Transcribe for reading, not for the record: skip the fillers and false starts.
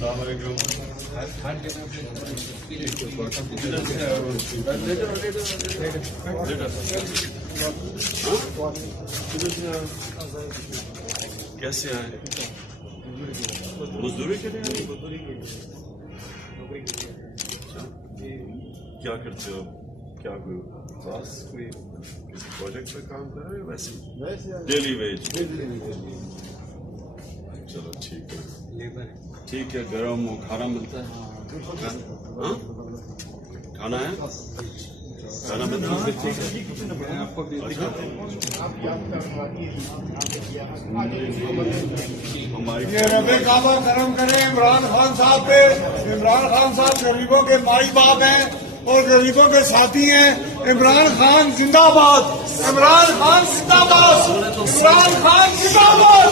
السلام علیکم. کیسے آئے؟ مزدوری کے لیے؟ کیا کرتے ہو؟ کیا کوئی خاص کوئی کسی پروجیکٹ پہ کام کر رہے ہو؟ ویسے ڈیلی ویج. چلو ٹھیک ہے. ٹھیک ہے. گرم کھانا ملتا ہے؟ کھانا ہے؟ کھانا ملتا ہے؟ یہ رب کعبہ کرم کریں عمران خان صاحب پہ. عمران خان صاحب غریبوں کے مائی باپ ہیں اور غریبوں کے ساتھی ہیں. عمران خان زندہ باد. عمران خان زندہ باد. عمران خان زندہ باد.